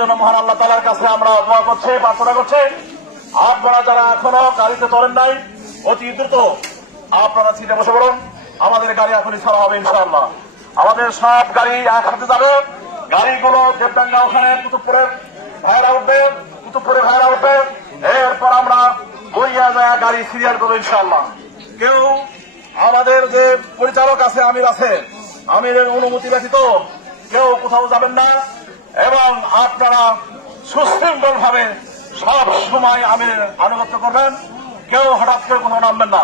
জন্য মহান আল্লাহ তাআলার কাছে আমরা দোয়া করছি, প্রার্থনা করছি, আপনারা যারা এখনো গাড়িতে চলেন নাই অতি দ্রুত আপনারা সিটে বসে পড়ুন। আমাদের গাড়ি এখনই ছাড়া হবে ইনশাআল্লাহ। আমাদের সব গাড়ি একসাথে যাবে। গাড়িগুলো দেবডাঙ্গা ওখানে কুতুবপুরে ভাইরা উঠবে, কুতুবপুরে ভাইরা উঠবে। এরপর আমরা বইয়া যায় গাড়ি সিরিয়াল করবো ইনশাআল্লাহ। কেউ আমাদের যে পরিচালক আছে, আমির আছে, আমিরের অনুমতি ব্যতীত কেউ কোথাও যাবেন না এবং আপনারা সুশৃঙ্খল ভাবে সব সময় আমিরের আনুগত্য করবেন। কেউ হঠাৎ করে কোথাও নামবেন না।